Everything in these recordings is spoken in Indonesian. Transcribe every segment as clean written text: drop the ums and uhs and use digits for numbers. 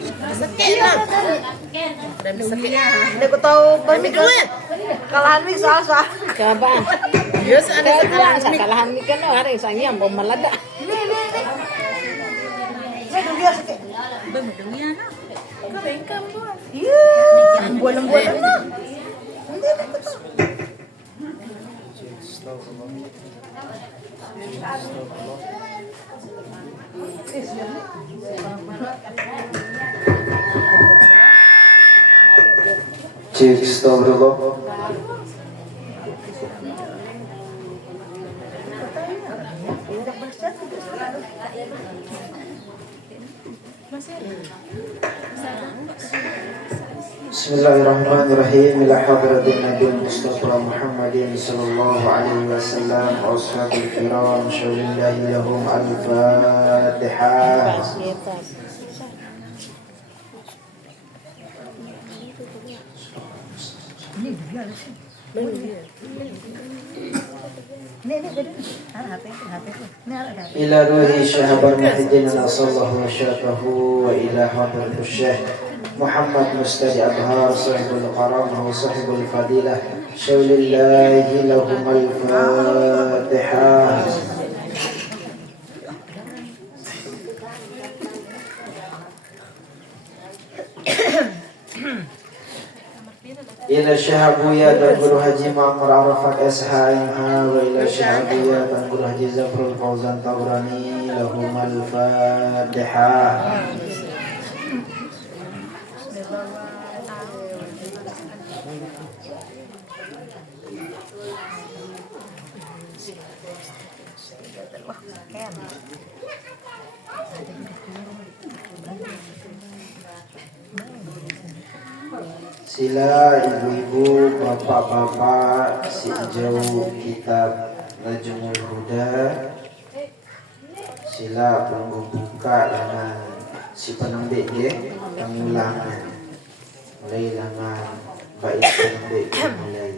Sakit lah. Dan sakit. Hindi ko tahu Ambil duit. kalahan mi sa. Coba. Yes, ada Kalahan sekarang. sa kalahan ni kan hari sayang pemalada. Saya dunia sakit. Dunia nak. Kau bengkam tu. Iya. Buat-buat. Cik, astagfirullah. Bismillahirrahmanirrahim. Ila hadratin Nabi Mustafa Muhammadin sallallahu alaihi wasallam wa ashabil kiram syawlillahi lahum al-fatihah. Ila ruhi syahabar muhyiddin nasallahu wa syakahu wa ila hadratul syekh Muhammad Mustadi Abhar sahibul karamah wa sahibul fadilah syawlillahi lahum al-fatihah. Ila syahabuya dan guru haji Ma'amur Arafat SHMH wa ila syahabuya dan guru haji Zafrul Fauzan Tabrani lahum al-fatihah. Sila ibu-ibu, bapak-bapak, si jauh kitab Najmul Huda. Sila perlu buka dengan si penembik dia, pengulangan. Mulai dengan baik penembik mulai.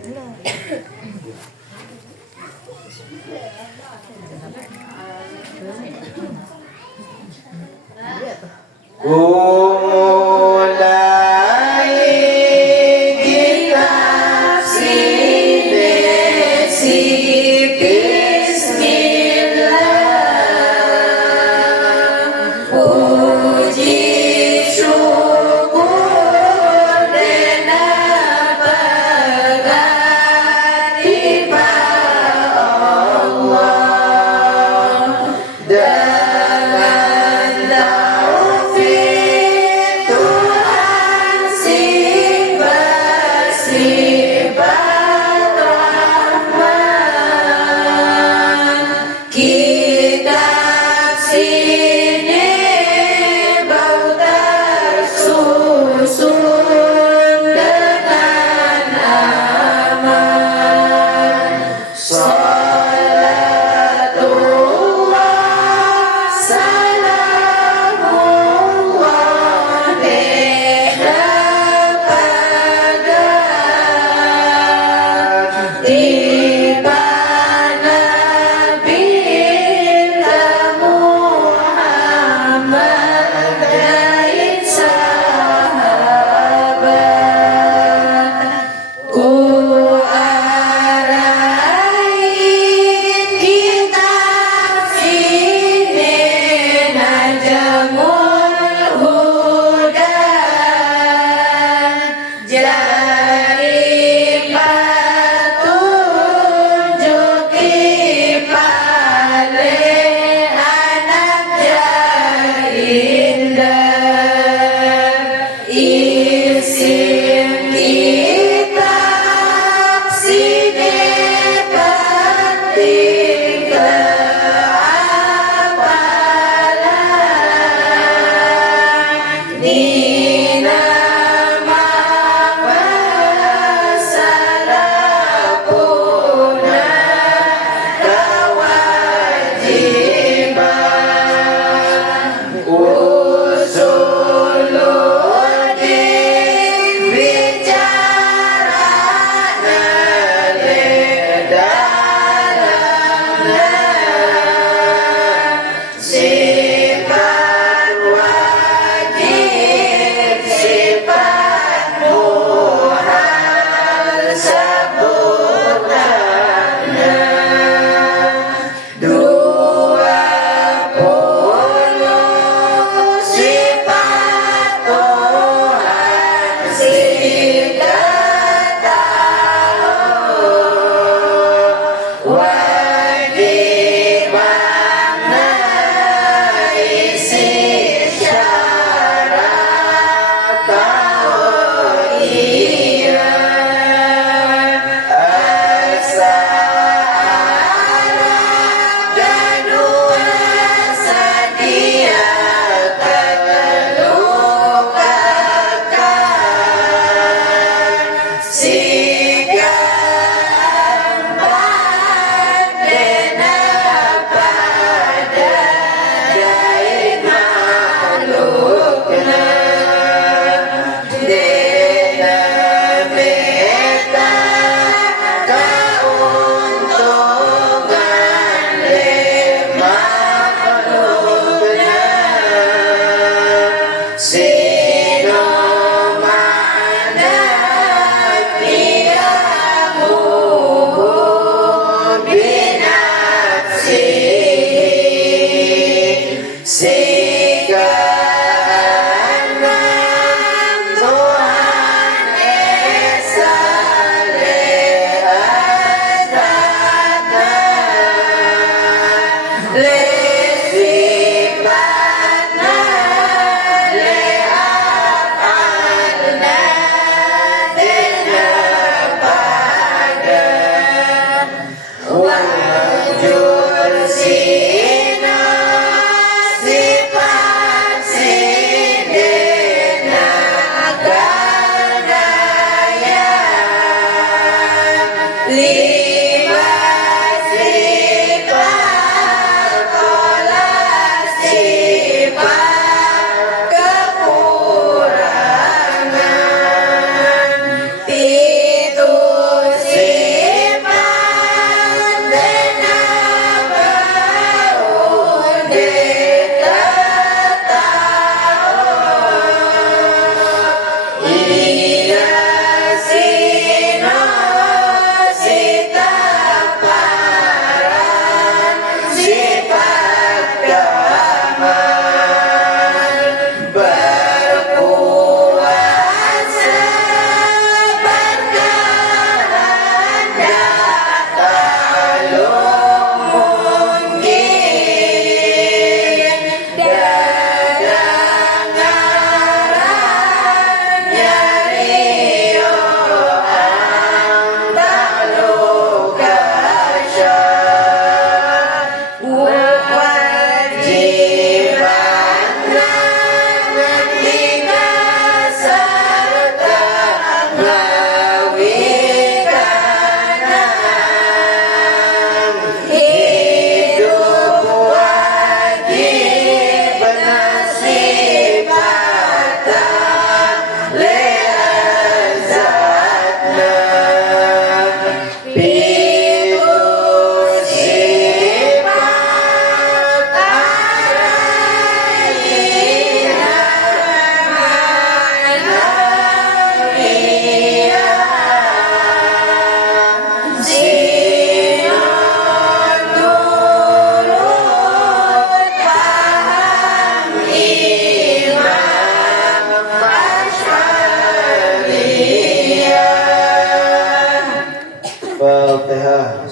Fatihah.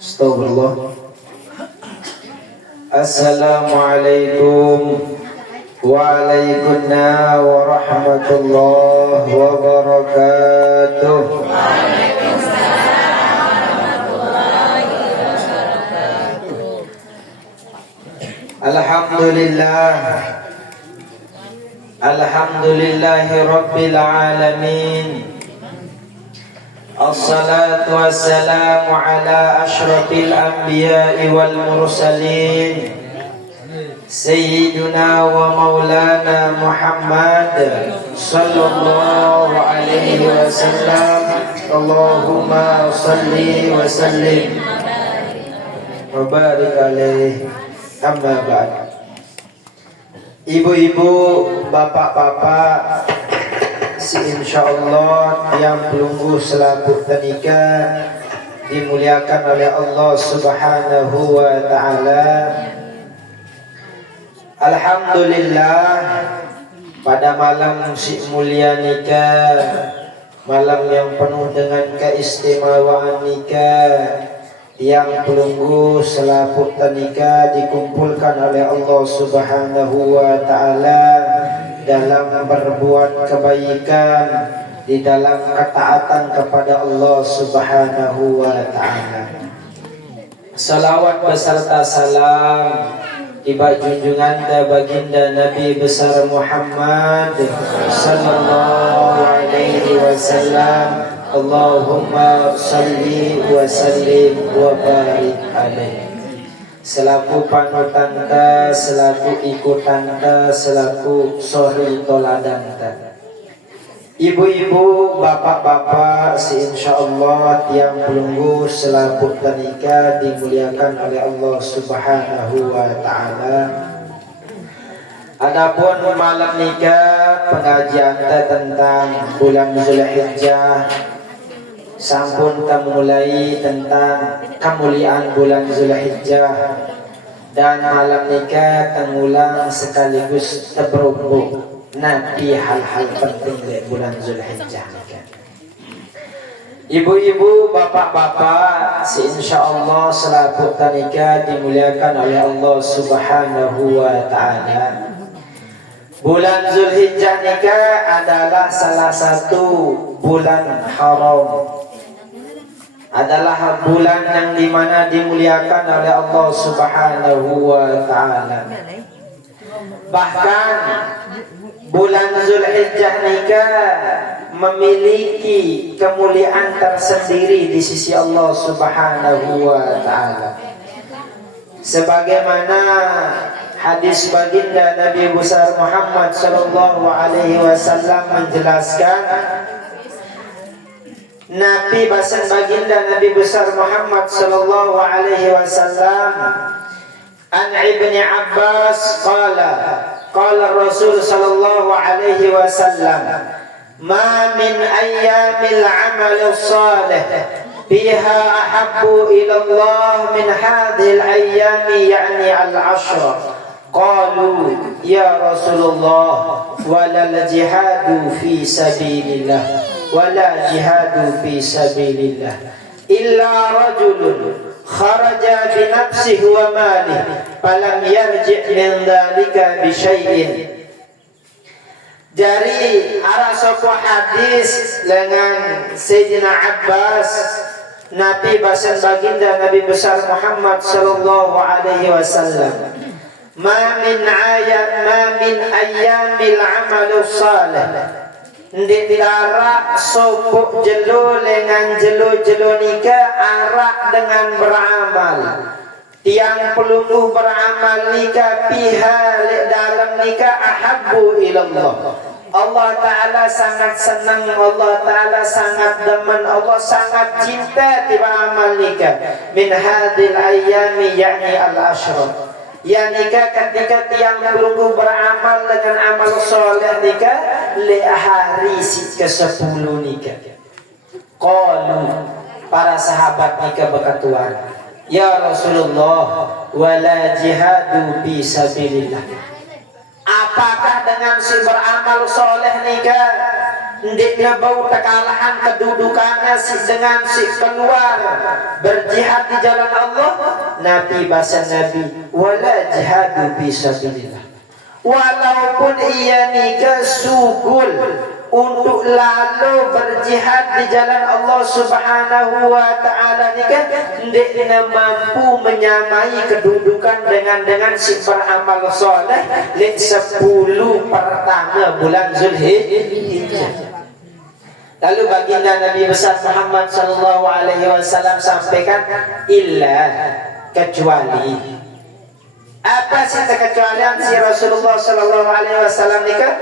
Astagfirullah. Assalamualaikum Waalaikumsalam warahmatullahi wabarakatuh. Alhamdulillah. Alhamdulillahi rabbil alamin. Assalatu wassalamu ala ashrafil anbiya'i wal mursalin Sayyiduna wa maulana Muhammad sallallahu alaihi wasallam. Allahumma salli wa sallim wa barik alaihi. Amma ba'd. Ibu-ibu, bapak-bapak, si insyaallah yang pelunggu selaku nikah dimuliakan oleh Allah Subhanahu wa taala. Alhamdulillah, pada malam si mulia nikah, malam yang penuh dengan keistimewaan nikah, yang pelunggu selaku nikah dikumpulkan oleh Allah Subhanahu wa taala dalam berbuat kebaikan, di dalam ketaatan kepada Allah Subhanahu wa taala. Salawat beserta salam tiba junjungan baginda Nabi besar Muhammad sallallahu alaihi wasallam. Allahumma salli wa sallim wa barik alaihi. Selaku panutan ta, selaku ikutan ta, selaku sori toladan ta. Ibu-ibu, bapak-bapak, si insyaallah tiang pelunggu selaku nikah dimuliakan oleh Allah Subhanahu wa taala. Adapun malam nikah pengajian tentang bulan Zulhijjah, sampun kita mulai tentang kemuliaan bulan Zulhijjah, dan malam nikah tengulang sekaligus terberhubung nanti hal-hal penting di bulan Zulhijjah nikah. Ibu-ibu, bapak-bapak, si insyaallah selaku nikah dimuliakan oleh Allah Subhanahu wa taala. Bulan Zulhijjah nikah adalah salah satu bulan haram, adalah bulan yang dimana dimuliakan oleh Allah Subhanahu wa taala. Bahkan bulan Zulhijjah nikah memiliki kemuliaan tersendiri di sisi Allah Subhanahu wa taala. Sebagaimana hadis baginda Nabi besar Muhammad sallallahu alaihi wasallam menjelaskan, Nabi basan baginda Nabi besar Muhammad sallallahu alaihi wasallam, an Ibni Abbas qala Rasul sallallahu alaihi wasallam, ma min ayyamil amal salih fiha ahabbu ila Allah min hadhil ayyami, yani al-ashr. Qalu ya Rasulullah walal jihadu fi sabilillah wala jihadu fi sabilillah illa rajulun kharaja bi nafsihi wa malihi falam yarji' min dhalika bi syai'in. Dari arah sebuah hadis dengan Sayyidina Abbas, Nabi basan baginda Nabi besar Muhammad sallallahu alaihi wasallam, ma min ayyamil amal salih, ndidara sopuk jelo dengan jelo nika arak dengan beramal. Tiang pelungguh beramal nika piha dalam nika ahabbu ilallah. Allah Ta'ala sangat senang, Allah Ta'ala sangat demen, Allah sangat cinta tiba amal nikah min hadil ayyami, yani al-ashraf. Ya nikah ketika tiang pelunggu beramal dengan amal soleh nikah le hari ke-10 nikah. Qalu, para sahabat nikah berkatuan, ya Rasulullah wala jihadu fi sabilillah. Apakah dengan si beramal soleh nikah ndiknya bau kekalahan kedudukannya dengan si keluar berjihad di jalan Allah? Nabi bahasa Nabi, wala jihadu fi sabilillah. Walaupun ia nikah sugul untuk lalu berjihad di jalan Allah Subhanahu wa taala nikah, ndekna mampu menyamai kedudukan dengan si beramal soleh di 10 pertama bulan Zulhijjah. Lalu baginda Nabi besar Muhammad sallallahu alaihi wasallam sampaikan, illa, kecuali. Apa sih kecualian si Rasulullah sallallahu alaihi wasallam nikah?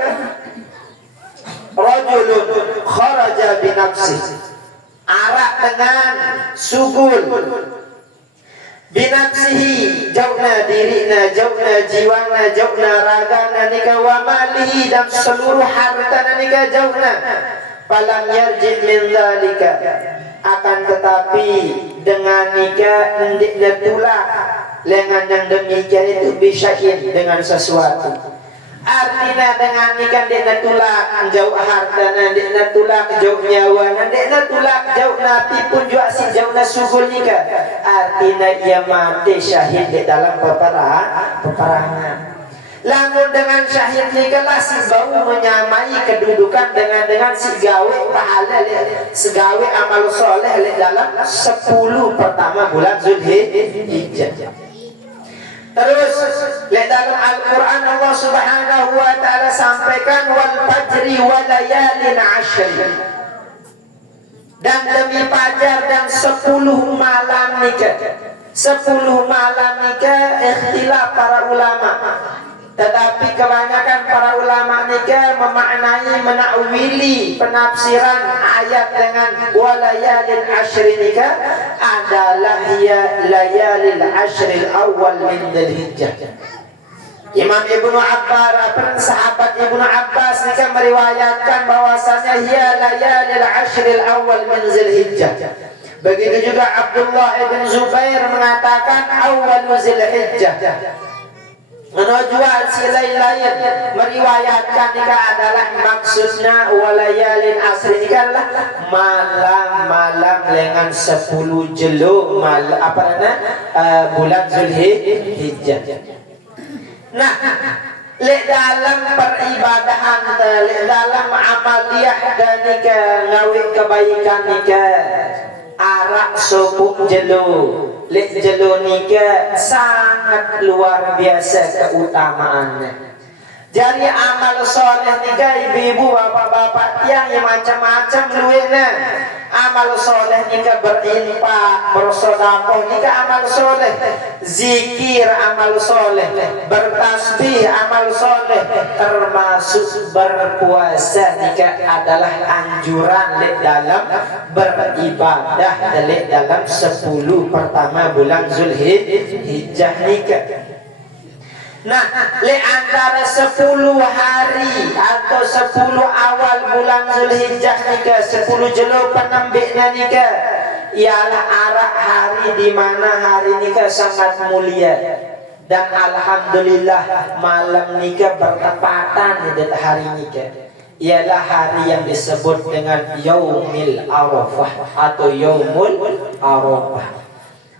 Rajulun kharaja bi nafsi, arak dengan sugul, binafsihi, jauhna dirina, jauhna jiwana, jauhna ragana nikah, wa malihi, dan seluruh harta nikah jauhna. Falam yarji' min dzalika, akan tetapi dengan nikah ndikna tulak dengan yang demikian itu bisya'in, dengan sesuatu. Artinya dengan nikah ndekna tulak jauh harta, ndekna tulak jauh nyawa, ndekna tulak jauh napi pun juga si jauhna sugul nikah. Artinya ia mati syahid di dalam peperangan. Lamun dengan syahid nikah lah si bau menyamai kedudukan dengan si gawe pahala, segawe amal soleh dalam 10 pertama bulan Zulhijjah. Terus dalam Al-Quran Allah Subhanahu wa ta'ala sampaikan, wal fajri wa layalin ashri, dan demi fajar dan 10 malam nikah. 10 malam nikah ikhtilaf para ulama, tetapi kebanyakan para ulama nikah memaknai, menakwili penafsiran ayat dengan walayalin ashri nikah adalah ya layalil ashril awal min dzulhijjah. Imam Ibnu Abbas, sahabat Ibnu Abbas nikah meriwayatkan bahwasanya ya layalil ashril awal min dzulhijjah. Begitu juga Abdullah ibn Zubair mengatakan awal dzulhijjah. Menjual si lain-lain meriwayatkan nikah adalah maksudnya walayalin asri nikah adalah malam-malam dengan 10 jelo bulan Zulhijjah. Nah, dalam peribadahan, dalam amaliyah dan nikah, ngawi kebaikan nikah, arak sopuk jelo, jelo nikah sangat luar biasa keutamaannya. Jadi amal soleh nika ibu-ibu bapak-bapak tiang yang macam-macam luwena. Amal soleh nika berinfak, bersedekah nika amal soleh, zikir amal soleh, bertasbih amal soleh, termasuk berpuasa nika adalah anjuran di dalam beribadah di dalam 10 pertama bulan Zulhijjah nika. Nah, le antara 10 hari atau 10 awal bulan Zulhijjah nika, 10 jelo penembikna nika, ialah arak hari di mana hari nika sangat mulia. Dan alhamdulillah malam nika bertepatan di hari nika. Ialah hari yang disebut dengan Yaumil Arafah atau Yaumul Arafah.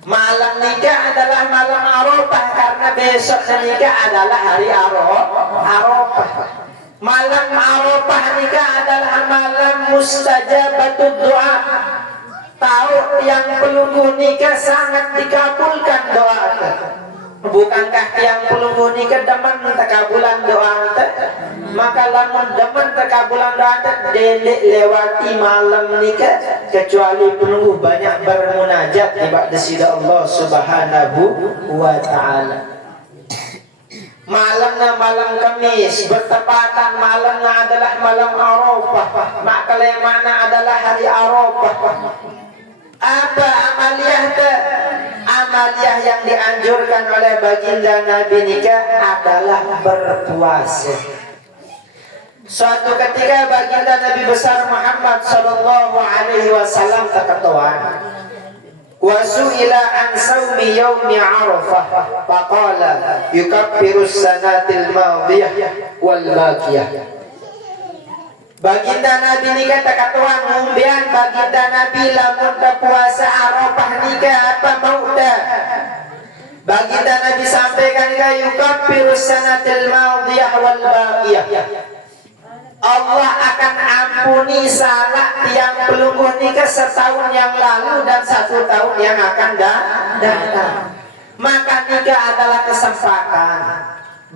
Malam nikah adalah malam Arafah karena besok nikah adalah hari Arafah. Malam Arafah nikah adalah malam mustajabatud doa. Tahu yang pelunggu nikah sangat dikabulkan doa. Bukankah yang pelunggu nikah demen tekabulan doa? Maka lamun demen tekabulan doa dedek lewati malam nikah, kecuali pelunggu banyak bermunajat di sida Allah Subhanahu wa taala. Malamnya malam Kamis, bertepatan malamnya adalah malam Arafah, maka mana adalah hari Arafah. Apa amaliyah amaliyah yang dianjurkan oleh baginda Nabi nikah adalah berpuasa. Suatu ketika baginda Nabi besar Muhammad sallallahu alaihi wasallam terketuan, wa su'ila an saumi yaumi Arafah faqala yukaffiru sanatil madiyah wal baqiyah. Baginda Nabi nikah takatuan ngumbian baginda Nabi lamun puasa Arafah nikah apa mau dah. Baginda Nabi sampaikan ka yukaffiru sanatil madiyah wal baqiyah. Allah akan ampuni salah tiang pelungguh nikah setahun yang lalu dan 1 tahun yang akan datang. Maka nikah adalah kesempatan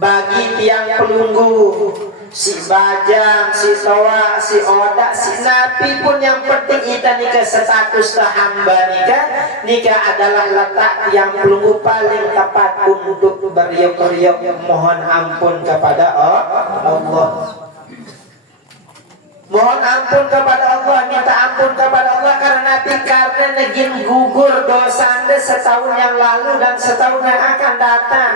bagi tiang pelungguh, si bajang, si soa, si odak, si napi pun yang penting kita nikah status hamba nikah. Nikah adalah letak yang pelungguh paling tepat untuk beriuk-riuk mohon ampun kepada Allah. Mohon ampun kepada Allah, minta ampun kepada Allah karena negin gugur dosa Anda setahun yang lalu dan setahun yang akan datang.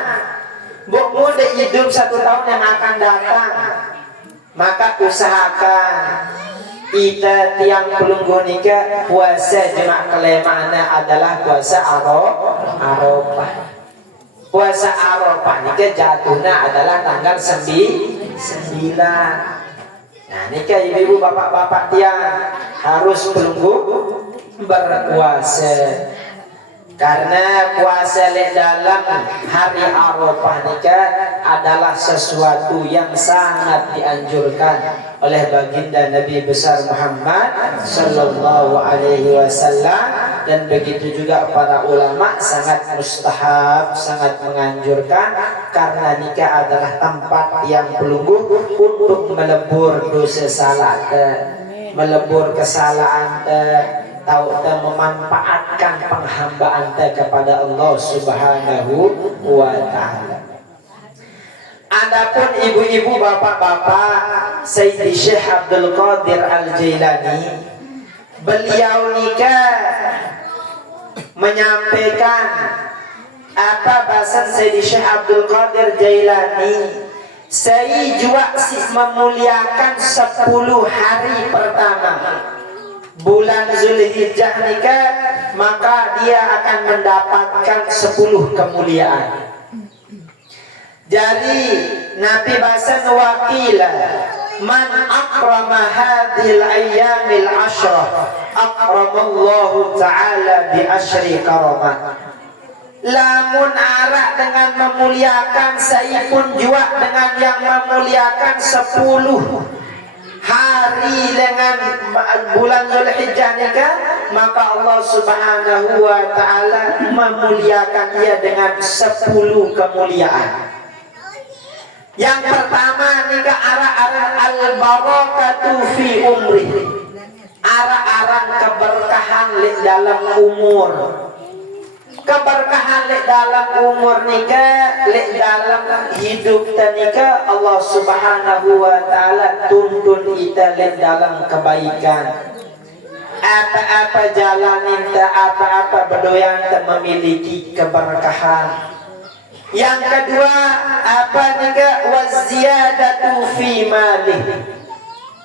Bukmu hidup 1 tahun yang akan datang. Maka usahakan kita tiang pelungguh nikah puasa jemaah kelemana adalah puasa Arafah. Puasa Arafah nikah jatuhnya adalah tanggal 9. Nah nikah ibu-ibu bapak-bapak tiang harus pelungguh berpuasa. Karena puasa dalam hari Arafah nikah adalah sesuatu yang sangat dianjurkan oleh baginda Nabi besar Muhammad sallallahu alaihi wasallam, dan begitu juga para ulama sangat mustahab, sangat menganjurkan karena nikah adalah tempat yang pelungguh untuk melebur dosa salah, melebur kesalahan, tahu memanfaatkan penghambaan kepada Allah Subhanahu wa taala. Adapun ibu-ibu bapak-bapak, Sayyidi Syekh Abdul Qadir Al-Jailani, beliau nikah menyampaikan apa bahasa Sayyidi Syekh Abdul Qadir Jailani, saya juga memuliakan 10 hari pertama bulan Zulhijjah nikah, maka dia akan mendapatkan 10 kemuliaan. Jadi Nabi bahasa wakila man akrama hadhil ayyamil ashrah akramallahu ta'ala bi asyri karamat. Lamun arak dengan memuliakan, saya pun juga dengan yang memuliakan 10 hari dengan bulan Zulhijjah nikah, maka Allah Subhanahu wa taala memuliakan dia dengan 10 kemuliaan. Yang pertama nika arah-arah al-barakatu fi umri. Arah-arah keberkahan di dalam umur. Keberkahan di dalam umur nika, di dalam hidup nika Allah Subhanahu wa taala tuntun kita di dalam kebaikan. Apa-apa jalanin apa-apa berdoyan memiliki keberkahan. Yang kedua apa nika waziyadatu fi malih.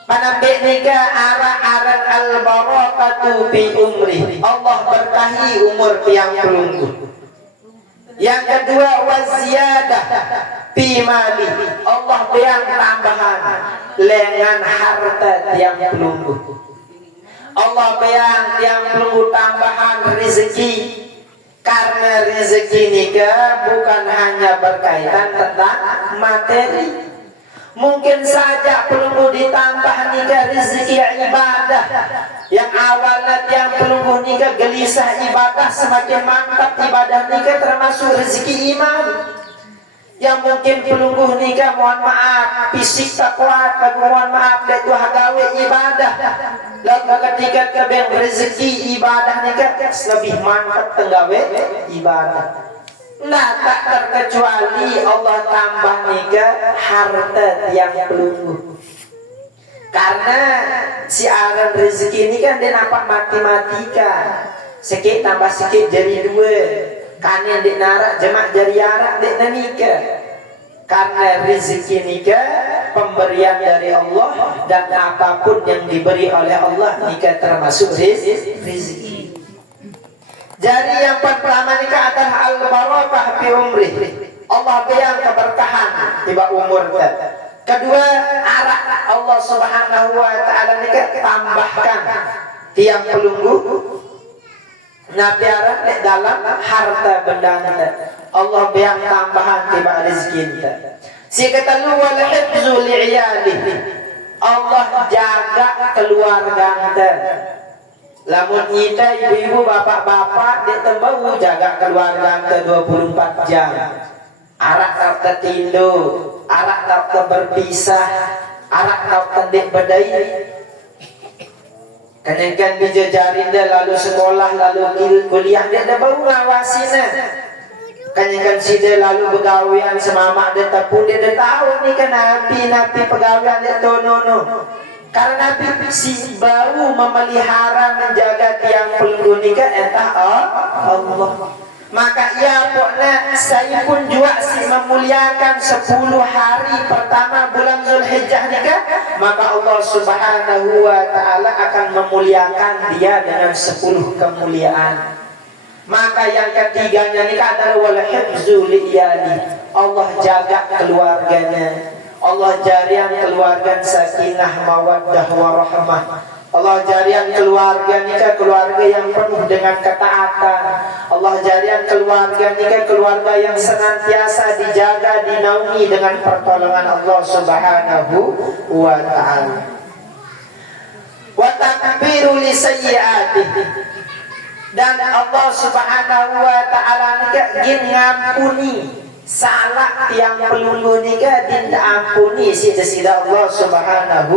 Panambik nika arah-arah al-barakatu fi umri. Allah berkahi umur tiang pelunggu. Yang kedua waziyadah fi mali. Allah biang tambahan lengan harta tiang pelunggu. Allah biang tiang pelunggu tambahan rezeki. Karena rezeki nika bukan hanya berkaitan tentang materi. Mungkin saja pelunggu ditambah nika rezeki ibadah. Yang awalnya yang pelunggu nika gelisah ibadah, semakin mantap ibadah nika termasuk rezeki iman. Yang mungkin pelunggu nika mohon maaf fisik tak kuat, mohon maaf dia tu gawe ibadah. Lalu ketika kebeng rezeki ibadah nika lebih mantap tenggawe ibadah. Nah tak terkecuali Allah tambah nika harta yang pelunggu. Karena si aran rezeki ini kan dia nampak matematika. Sikit tambah sikit jadi dua. Kan yang dia narak jemak jadi arak dia nika. Karena rezeki nika pemberian dari Allah. Dan apapun yang diberi oleh Allah nika termasuk rezeki. Jadi yang pertama nikah adalah al-barakah fi umri. Allah biang keberkahan tiba umur kita. Kedua arah Allah Subhanahu wa taala nikah tambahkan tiang pelunggu. Nabi arah dalam harta benda kita. Allah biang tambahan tiba rezeki kita. Si kata lu wal hifzu li'iyalihi. Allah jaga keluarga kita. Lamun kita ibu-ibu bapak-bapak dia tembau jaga keluarga kita 24 jam. Arak tak tertindu, arak tak berpisah, arak tak tendik bedai. Kenyakan bijajarin dia lalu sekolah lalu kuliah dia bau ngawasina. Kenyakan si dia lalu begawian semamak dia tepun dia tahu ni kan nabi pegawian dia tono. Karena si baru memelihara menjaga tiang pelunggu nikah entah Allah. Maka ia pokna saya pun juga si memuliakan 10 hari pertama bulan Zulhijjah nikah. Maka Allah Subhanahu wa taala akan memuliakan dia dengan 10 kemuliaan. Maka yang ketiganya nikah adalah wal hifzu liyali. Allah jaga keluarganya. Allah jarian keluarga sakinah mawaddah warahmah. Allah jarian keluarga nikah keluarga yang penuh dengan ketaatan. Allah jarian keluarga nikah keluarga yang senantiasa dijaga dinaungi dengan pertolongan Allah Subhanahu wa taala. Wa takbiru li sayyi'atihi. Dan Allah Subhanahu wa taala nikah gin ngampuni salah yang pelunggu nikah dinda ampuni sida-sida Allah Subhanahu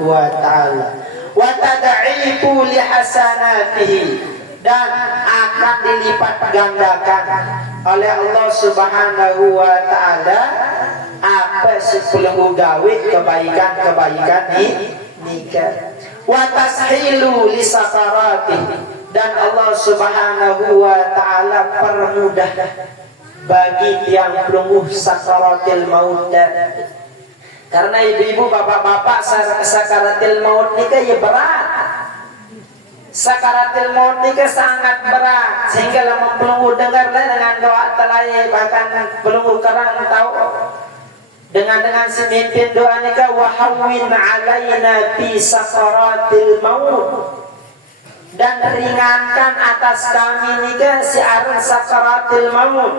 wa taala. Wa tad'ifu li hasanatihi, dan akan dilipat gandakan oleh Allah Subhanahu wa taala apa sepelunggu gawe kebaikan-kebaikan nikah. Wa tashilu li sakaratihi, dan Allah Subhanahu wa taala permudah bagi tiang pelunggu sakaratil maut. Karena ibu-ibu bapak-bapak sakaratil maut nikah ya berat. Sakaratil maut nikah sangat berat sehingga lama pelunggu dengar dengan doa telai, bahkan pelunggu karang tahu dengan semimpin doa nikah wahawin alaina fi sakaratil maut, dan ringankan atas kami nikah si arun sakaratil maut.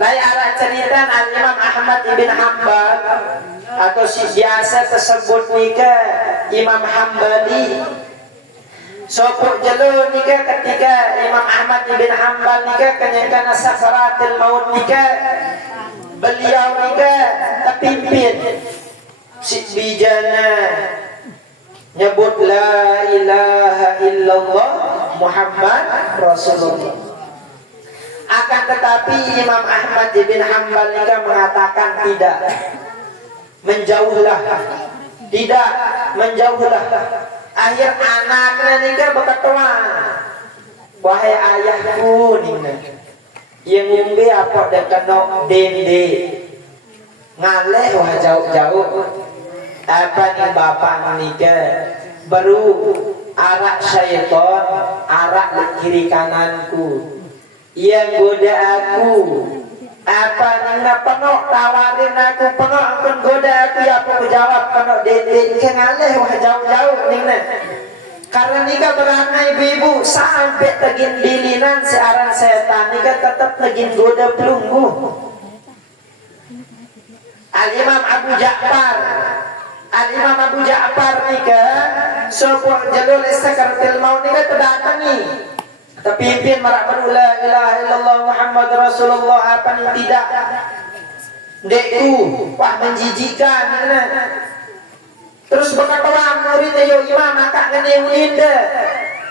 Lai arah cerita Al-Imam Ahmad ibn Hanbal atau si biasa tersebut nikah Imam Hambali. Sopuk jelu nikah ketika Imam Ahmad ibn Hanbal nikah kenyangkan sakaratil maut nikah. beliau juga terpimpin si bijana nyebut la ilaha illallah Muhammad Rasulullah. Akan tetapi Imam Ahmad bin Hanbal juga mengatakan tidak, menjauhlah, tidak, menjauhlah. Akhir anaknya juga berketua, wahai ayahku nina, yang ngumbe apa dekat no dende ngaleh wah jauh-jauh apa nih bapak nika baru arak syaitan, arak kiri kananku yang goda aku apa nih penok tawarin aku penok akan goda aku ya aku jawab penok dende ngaleh wah jauh-jauh nina. Karena nika beranai ibu sampai tegin bilinan searan setan nika tetap tegin goda pelunggu. Al-Imam Abu Ja'far, Al-Imam Abu Ja'far nika sebuah jalur sakaratul maut nika terdatangi. Terpimpin marak baru la ilaha illallah Muhammad Rasulullah apa nih tidak. Dekku, wah menjijikkan nih. Terus berkata murid yo imam akak kene ulinda.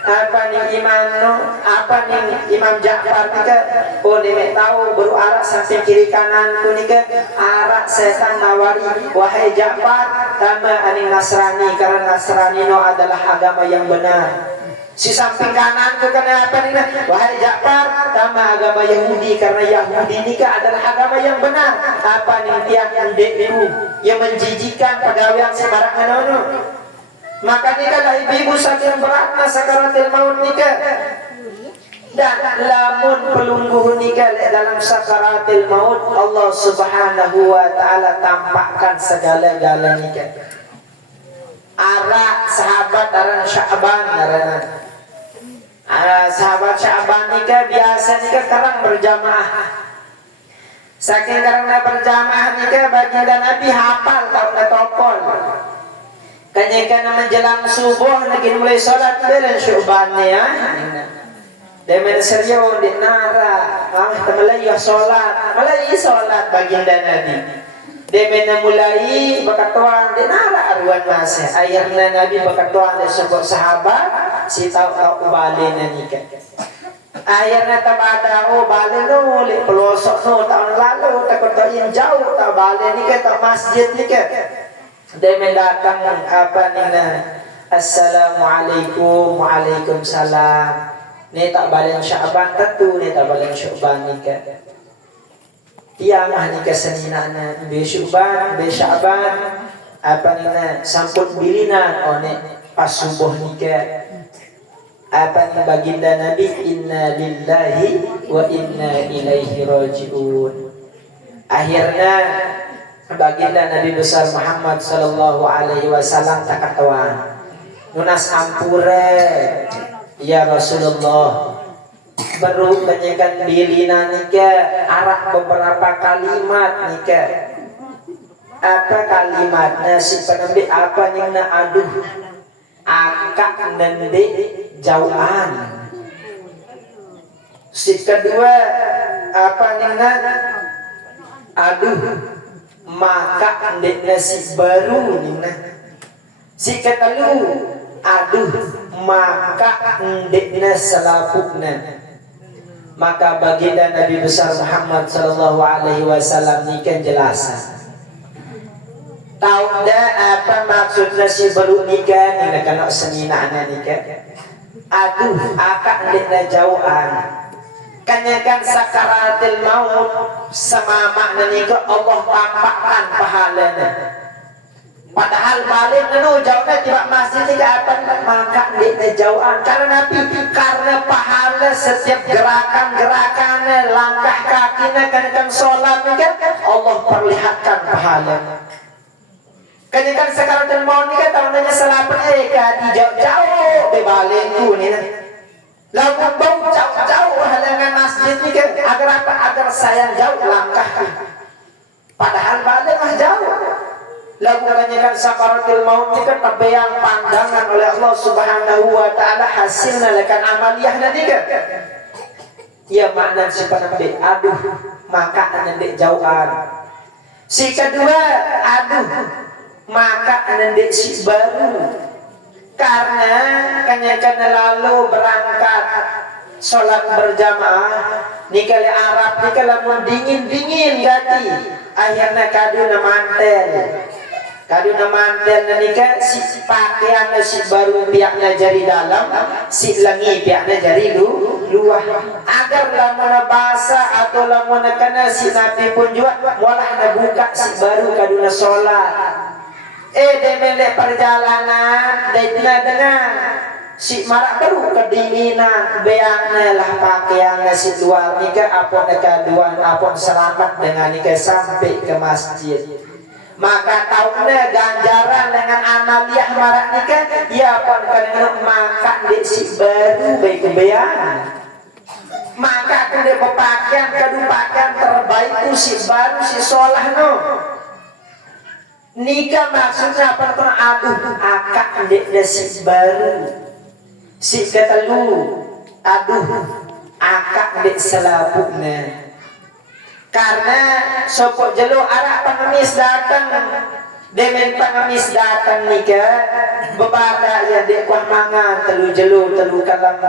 Apa nih imam no? Apa nih Imam Ja'far nika? Oh nih tahu baru arak sampai kiri kananku nika arak setan nawari. Wahai Ja'far, kama aning Nasrani karena Nasrani no adalah agama yang benar. Si samping kananku kena apa nih? Wahai Ja'far, kama agama Yahudi karena Yahudi nika adalah agama yang benar. Apa nih tiang dekku yang menjijikan pegawai sembarangan ono. Maka nika lah ibu-ibu saking beratna sakaratul maut nika. Dan lamun pelungguh nika dalam sakaratul maut Allah Subhanahu wa taala tampakkan segala-galanya nika. Ara sahabat aran Sya'ban arana. Sahabat Sya'ban nika biasa nika karang berjamaah. Saking karena berjamaah nika baginda Nabi hafal tau topol. Kanya menjelang subuh lagi mulai salat belen Sya'ban ya. Demen serius di nara, temalai salat, malai salat baginda Nabi. Demen mulai berkatuan di nara arwan masa. Akhirnya Nabi berkatuan di sebuah sahabat si tahu balik nikah. Akhirnya tabada balik no le pelosok no tahun lalu takut yang jauh tak balik nikah tak masjid nikah. Demen datang apa nina assalamualaikum waalaikumsalam. Ni tak balik Sya'ban tentu ni tak balik Sya'ban nikah. Tiang ahli keseninana be Sya'ban be Sya'ban apa nina sampun bilinan one pas subuh nikah. Apa nih baginda Nabi inna lillahi wa inna ilaihi raji'un. Akhirnya baginda Nabi besar Muhammad sallallahu alaihi wasallam takatwa nunas ampure ya Rasulullah baru banyakan bilina nikah arah beberapa kalimat nikah. Apa kalimatnya si penembi apa nina aduh akak nende jauhan. Si kedua apa nina aduh maka ndek nasi baru nina. Si ketelu aduh maka ndek nasalapukna. Maka baginda Nabi besar Muhammad sallallahu alaihi wasallam nikah jelasan. Tahu dah apa maksudnya si baru nikah ni nak nak seninana nikah. Aduh akak ndek jauhan. Kanyakan sakaratul maut sama makna nikah Allah tampakkan pahalanya. Padahal balik nenu jauhnya tiba masjid tidak apa maka ndek jauhan karena Nabi karena pahala setiap gerakan-gerakannya langkah kakinya kanyakan sholat nikah Allah perlihatkan pahalanya. Kanyakan sakaratul maut nikah tahunnya salapan di jauh-jauh di balikku ni. Lalu bau jauh-jauh halangan masjid nikah agar apa? Agar saya jauh langkah. Padahal balik mah jauh. Lalu kanyakan sakaratul maut nikah terbayang pandangan oleh Allah Subhanahu wa taala hasilnya lekan amaliyah nikah. Ya makna seperti aduh maka ndek jauhan. Si kedua, aduh, maka nanti si baru. Karena kanya lalu berangkat sholat berjamaah, nikah Arab, nikah lamun dingin gati. Akhirnya kaduna mantel nikah si pakaian si baru pihaknya jari dalam, si lengi pihaknya jari luar. Agar lamun basah atau lamun kena si nabi pun juga malah nabuka si baru kaduna sholat. Demele perjalanan dengan si marak baru kedinginan beangnya lah pakaiannya si luar nikah apon keduan apon selamat dengan nikah sampai ke masjid. Maka tahunnya ganjaran dengan amaliah marak nikah ya pun kadang makan di si baru baik kebeang. Maka kuda pakaian terbaik itu si baru si solah no. Nikah maksudnya apa? Aduh akak dek si baru si ketelu. Aduh akak dek selapuknya. Karena sopok jelo arah pengemis datang, demen pengemis datang nikah, bebada ya dek kuah mangan telu jelo telu kalam,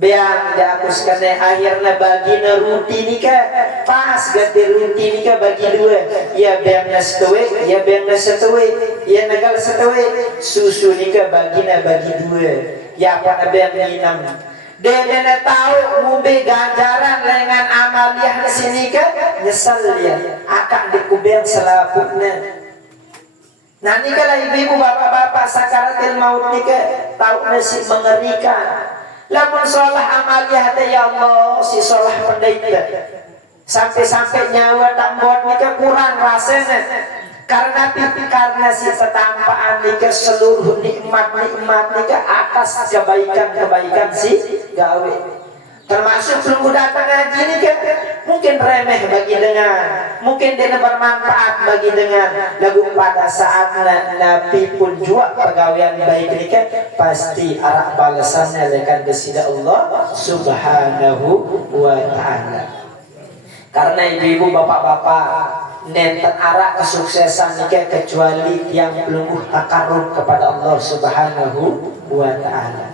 beang dia hapuskan akhirnya bagi ruti nikah, pas ganti ruti nikah bagi dua, ya beang setue, ya beang setue, ya nagal setue, susu nikah bagi dua, ya apa beang minam. Dia tahu mube ganjaran dengan amaliah di sini kan nyesal dia akan dikubeng selaputnya. Nah ini kalau ibu-ibu bapak-bapak sakaratil maut nikah tahu nasi mengerikan. Lamun sholah amaliah ya Allah si sholah pendeta sampai nyawa tak buat nikah kurang rasanya. Karena si setampaan nikah seluruh nikmat nikah atas kebaikan si gawe. Termasuk belum datang ngaji nikah mungkin remeh bagi dengan, mungkin dia bermanfaat bagi dengan. Lagu pada saat Nabi pun juga pegawaian baik nikah pasti arah balasannya lekan kesida Allah Subhanahu wa Ta'ala. Karena ibu-ibu bapak-bapak nenten arah kesuksesan nikah kecuali yang belum takarrub kepada Allah Subhanahu wa Ta'ala.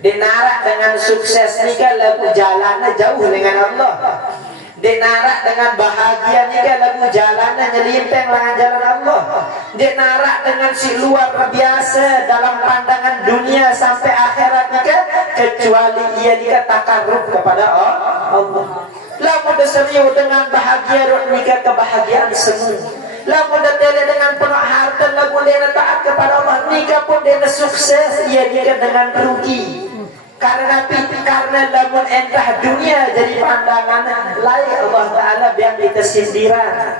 Dinarak dengan sukses nikah lagu jalannya jauh dengan Allah. Dinarak dengan bahagia nikah lagu jalannya nyelimpeng dengan jalan Allah. Dinarak dengan si luar biasa dalam pandangan dunia sampai akhirat nikah kecuali ia nikah takarrub kepada Allah. Lamun serius dengan bahagia nikah kebahagiaan semu. Lamun dia dengan penuh harta, lamun dia taat kepada Allah nikah pun dia sukses, ia nikah dengan rugi. Karena lamun entah dunia jadi pandangan lain Allah Ta'ala biar kita sindiran.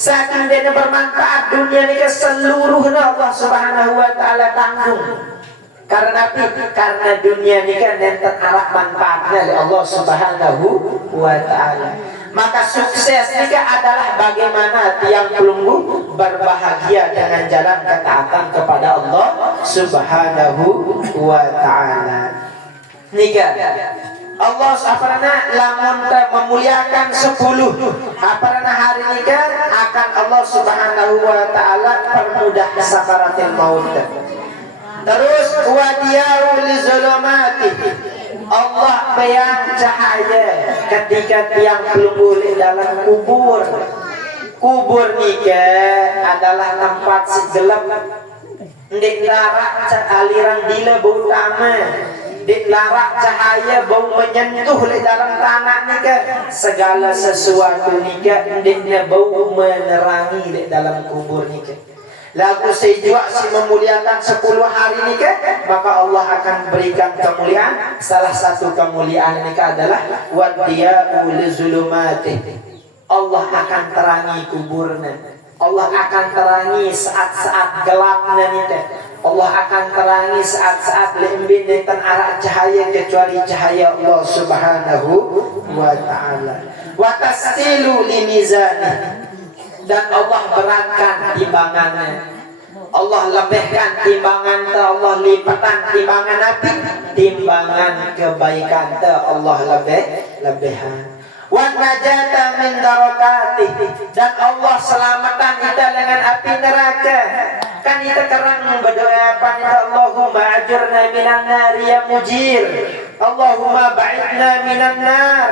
Saking dia bermanfaat dunia nikah seluruhnya Allah Subhanahu wa Ta'ala tanggung. Karena dunia ini kan nenten arah manfaatnya oleh Allah Subhanahu wa Ta'ala. Maka sukses ini adalah bagaimana tiang pelunggu berbahagia dengan jalan ketaatan kepada Allah Subhanahu wa Ta'ala. Nikah Allah apalana lamun memuliakan 10 apalana hari nikah akan Allah Subhanahu wa Ta'ala permudah sakaratil maut. Terus wadiyau li zulumati Allah bayang cahaya ketika tiang pelunggu dalam kubur. Kubur nikah adalah tempat si gelap. Ndik larak aliran dila bau utama. Ndik larak cahaya bau menyentuh di dalam tanah nikah. Segala sesuatu nikah ndiknya bau menerangi di dalam kubur nikah. Lagu sejua si memuliakan 10 hari nikah, maka Allah akan berikan kemuliaan. Salah satu kemuliaan nikah adalah wadiya'u li zulumati. Allah akan terangi kuburnya. Allah akan terangi saat-saat gelapnya nikah. Allah akan terangi saat-saat lembin dan arah cahaya kecuali cahaya Allah Subhanahu wa Ta'ala. Wa tasqilu li mizani. Dan Allah beratkan timbangannya. Allah lebihkan timbangan, Allah lipatan timbangan Nabi, timbangan kebaikan Allah lebihkan. wan najata min darakati, dan Allah selamatkan kita dengan api neraka. Kan kita kerang berdoa pada Allahumma ajurna minan nar ya mujir, Allahumma ba'idna minan nar.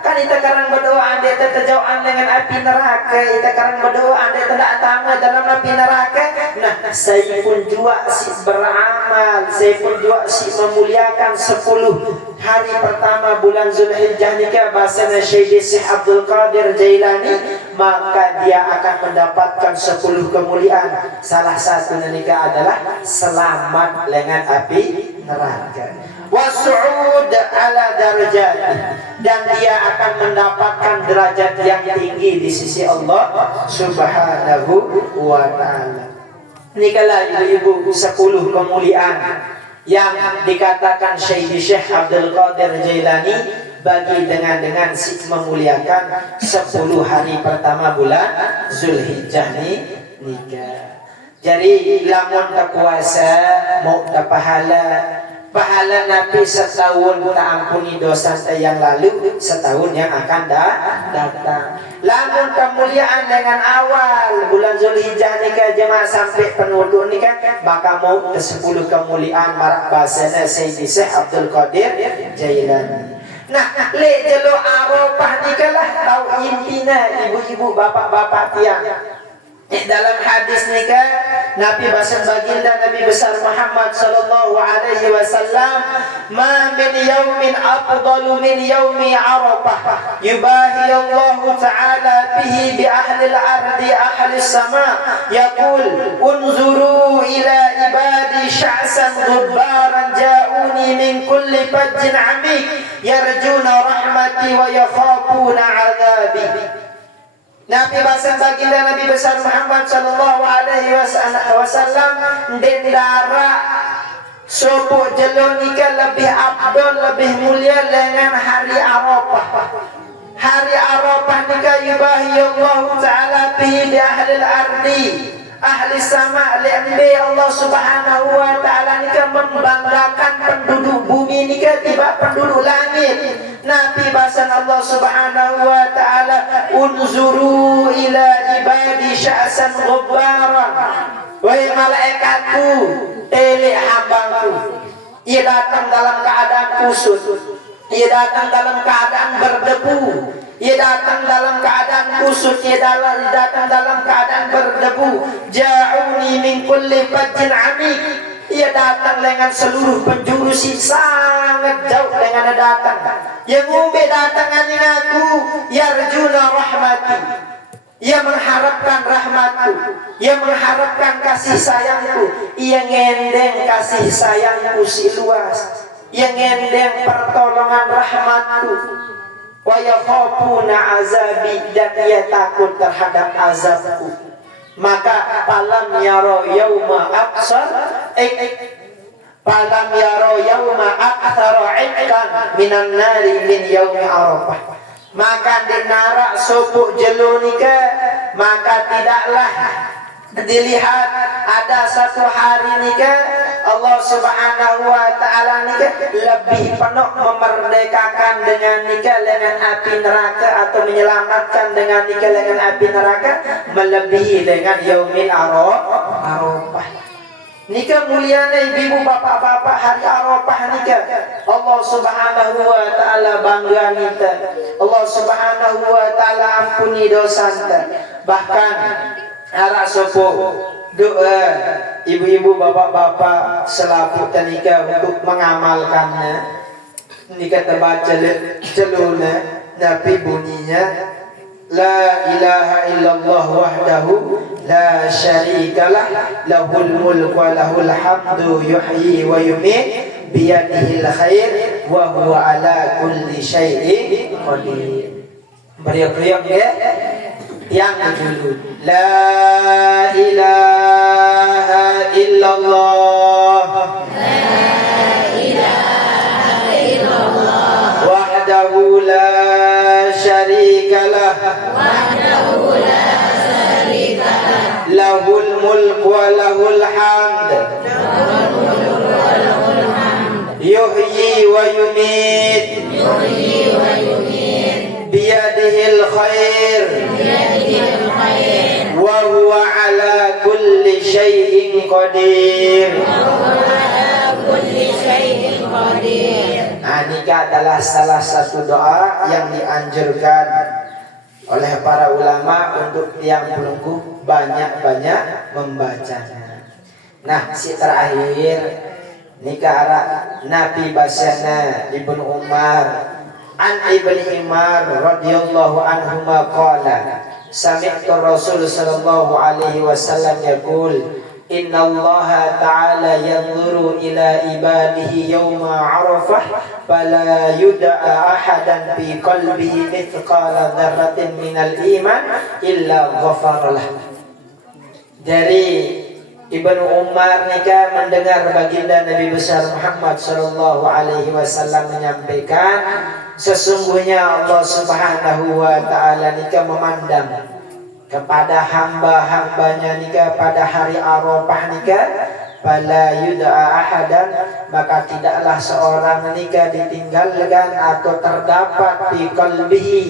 Kan kita kerang berdoa andai terjauhan dengan api neraka, kita kerang berdoa andai tidak tamat dalam api neraka. Nah, saya pun juga si beramal, saya pun juga si memuliakan 10 hari pertama bulan Zulhijjah nikah bahasanya Syekh Abdul Qadir Jailani, maka dia akan mendapatkan 10 kemuliaan. Salah satu nikah adalah selamat dengan api neraka. Wasu'ud ala darajat, dan dia akan mendapatkan derajat yang tinggi di sisi Allah Subhanahu wa ta'ala. Nikalah ibu-ibu 10 kemuliaan yang dikatakan Syekh Abdul Qadir Jailani bagi dengan si memuliakan 10 hari pertama bulan Zulhijjah nikah. Jadi lamun tak puasa mau tak pahala Nabi setahun tak ampuni dosa yang lalu, setahun yang akan datang. Lamun kemuliaan dengan awal bulan Zulhijjah nikah jemaah sampai penutup nikah, maka mau ke 10 kemuliaan marak bahasanya Syekh Abdul Qadir Jailani. Nah, le jelo Arafah nikah lah tahu intinya ibu-ibu bapak-bapak tiang. Dalam hadis nikah Nabi besar baginda Nabi besar Muhammad sallallahu alaihi wasallam, ma min yaumin afdalu min yaumi Arafah yubahi Allah taala bihi bi ahli al-ardi ahli as-sama, yaqul unzuru ila ibadi sya'san ghubbaran ja'uni min kulli fajjin 'amik yarjuna rahmati wa yakhafuna 'adzabi. Nabi bahasa baginda Nabi besar Muhammad sallallahu alaihi wasallam dendara sopo jelo nikah lebih abdul, lebih mulia dengan hari Arafah. Hari Arafah nikah yubahi Allah taala bihi li ahli al-ardi ahli sama, lembe Allah subhanahu wa ta'ala nikah membanggakan penduduk bumi nikah tiba penduduk langit. Nabi bahasan Allah subhanahu wa ta'ala, unzuru ila ibadi sya'san ghubbaran, wahai malaikatku tele hambaku, ia datang dalam keadaan kusut, ia datang dalam keadaan berdebu, ia datang dalam keadaan kusut, ia datang dalam keadaan berdebu. Ja'uni min kulli fajjin 'amik, ia datang dengan seluruh penjuru sangat jauh dengan datang. Yang umbe datangan aku yarjuna rahmati, ia mengharapkan rahmatku, ia mengharapkan kasih sayangku, ia ngendeng kasih sayangku si luas, ia ngendeng pertolongan rahmatku. Wa yakhafuna azabi, dan ia takut terhadap azabku. Maka palam yaro yauma aqsar palam yaro yauma akthara ikan minan nari min yaumi Arafah. Maka dinarak sopo jelo nikah, maka tidaklah dilihat ada satu hari nikah Allah subhanahu wa ta'ala nikah lebih penuh memerdekakan dengan nikah dengan api neraka, atau menyelamatkan dengan nikah dengan api neraka, melebihi dengan yaumil Arafah. Nikah mulianya ibu bapak-bapak hari Arafah nikah. Allah subhanahu wa ta'ala bangga nita, Allah subhanahu wa ta'ala ampuni dosa nita. Bahkan arak sopo doa ibu-ibu bapak-bapak selaku nikah untuk mengamalkannya. Nikah terbaca celuna Nabi bunyinya, la ilaha illallah wahdahu la syarikalah lahul mulku wa lahul hamdu yuhyi wa yumiit biyadihil khair wa huwa ala kulli syai'in qadir. Beriak-beriak ya yang dulu, la ilaha illallah, la ilaha illallah wahdahu la syarikalah, wahdahu la syarikalah, lahul mulku wa lahul hamd, yuhyi wa yumiit biyadihil khair wa huwa ala kulli syai'in qadir. Nah, ini adalah salah satu doa yang dianjurkan oleh para ulama untuk tiang pelungguh banyak-banyak membacanya. Nah, si terakhir nikah arah Nabi basana Ibnu Umar an Ibnu Umar radhiyallahu anhuma qala sami'tu Rasul sallallahu alaihi wasallam yaqul inna Allah ta'ala yanzuru ila ibadihi yawma arafah fala yud'a ahadan fi qalbihi mithqala dzarratin minal iman illa ghafara lahu. Dari Ibnu Umar nikah mendengar baginda Nabi besar Muhammad sallallahu alaihi wasallam menyampaikan, sesungguhnya Allah Subhanahu wa taala nikah memandang kepada hamba-hambanya nikah pada hari Arafah nikah, fala yud'a ahadan, maka tidaklah seorang nikah ditinggalkan atau terdapat di qalbihi,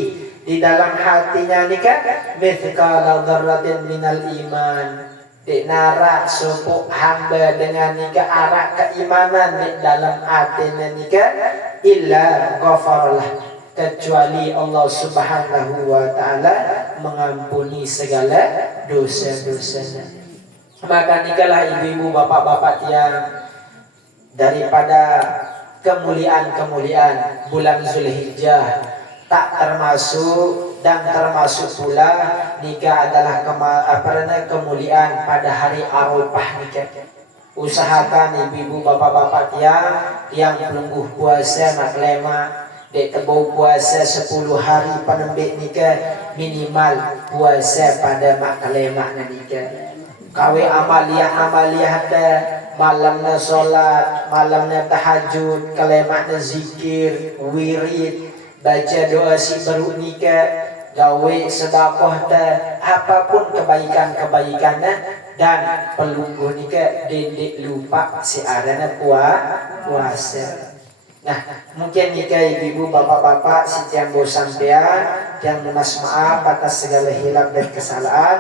di dalam hatinya nikah, mithqala dzarratin minal iman, dinara suku hamba dengan nikah arak keimanan di dalam hatinya nikah, illa ghafarlah, kecuali Allah Subhanahu wa taala mengampuni segala dosa-dosanya. Maka nikahlah ibu-ibu, bapak-bapak yang daripada kemuliaan-kemuliaan bulan Zulhijjah tak termasuk, dan termasuk pula nikah adalah kemuliaan pada hari Arafah nikah. Usahakan ibu-ibu, bapak-bapak yang pelungguh puasa nak lema dek tebau puasa 10 hari penembik nikah, minimal puasa pada mak kelemak nikah. Kawe amaliyah ada malamnya solat, malamnya tahajud, kelemaknya zikir, wirid, baca doa si baru nikah, gawe sedekah apapun kebaikan-kebaikannya, dan pelungguh nikah dendek lupa si adanya puasa. Nah, mungkin nikah ibu-ibu, bapak-bapak, setiap sampean yang memas maaf atas segala hilaf dan kesalahan.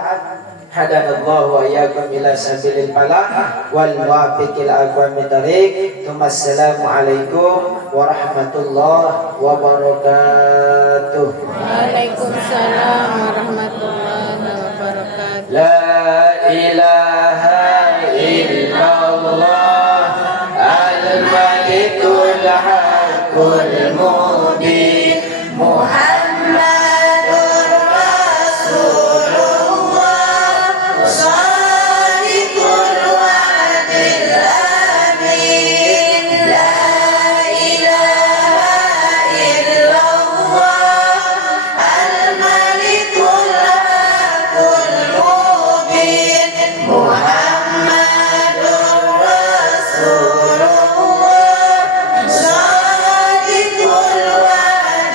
Hadanallahu wa iyyakum ila sabilil falah wal muwaffiqil aqwamit thariq. Wassalamualaikum warahmatullahi wabarakatuh. Waalaikumsalam warahmatullahi wabarakatuh. La ilaha illallah al-malikul haqqul mubin Muhammadur Rasulullah shadiqul wa'dil amin. La ilaha illallah al-malikul haqqul mubin Muhammadur Rasulullah shadiqul wa'dil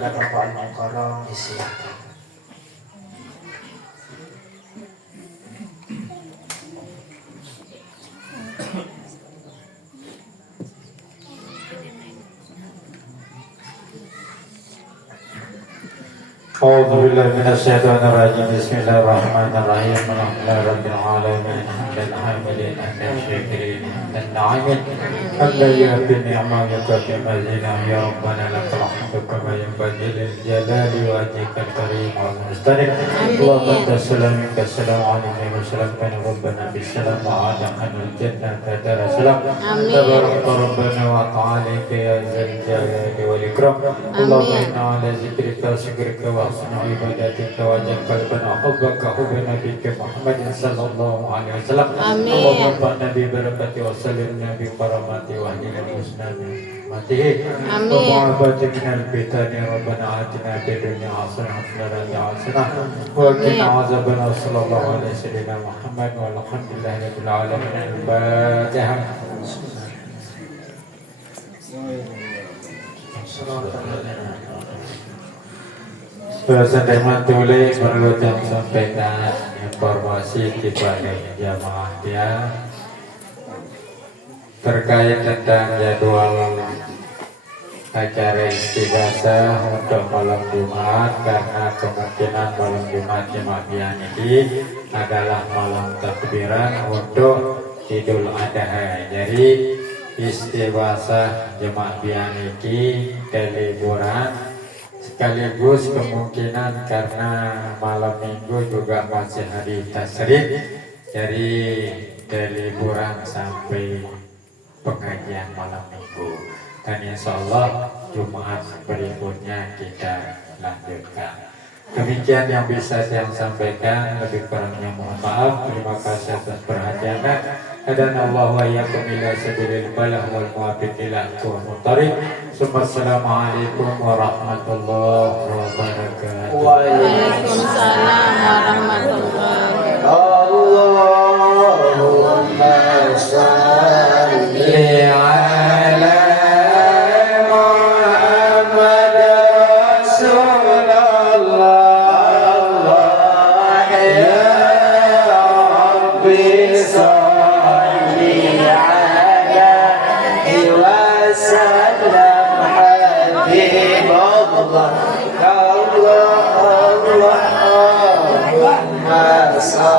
kepada Bapak Al-Mukarram disilakan. أعوذ بالله من الشيطان الرجيم بسم الله الرحمن الرحيم الحمد لله رب العالمين حمدا حامدين حمدا شاكرين حمدا ناعمين حمدا يهدي النعمة ويكفي مزيدا يا ربنا لك الحمد كما ينبغي للجلال وجهك الكريم والمستقيم اللهم انت السلام منك السلام عليك وسلام بين ربنا بالسلام وعادنا الجنة دار السلام تبارك ربنا وتعالى يا ذا الجلال والإكرام اللهم إنا على ذكرك وشكرك وحسن عبادتك وجل قلبنا حبك حب نبيك محمد صلى الله عليه وسلم اللهم ارفعنا ببركته وسلمنا بكرامته واهدنا بحسن نعمته ومعافاتك من الفتن ربنا آتنا في الدنيا حسنة وفي الآخرة حسنة وقنا عذاب النار صلى الله على سيدنا محمد والحمد لله رب العالمين الفاتحة Saudara tulis perlu sampaikan informasi kepada jamaah dia terkait tentang jadwal acara istighosah untuk malam Jumat, karena kemungkinan malam Jumat jemaah dia ini adalah malam takbiran untuk Idul Adha. Jadi istighosah jemaah dia ini liburan sekaligus kemungkinan karena malam minggu juga masih hari tasyrik, jadi dari liburan sampai pengajian malam minggu, dan insya Allah Jumat berikutnya kita lanjutkan. Demikian yang bisa saya sampaikan, lebih kurangnya mohon maaf. Terima kasih atas perhatiannya. Hadanallahu wa iyyakum ila sabilil falah wal muwaffiq ila aqwamut thariq. Assalamualaikum warahmatullahi wabarakatuh. Waalaikumsalam warahmatullahi Allahumma salli ala Muhammad Rasulullah. Allah ya Rabbi salli alaihi wa sallam habibullah.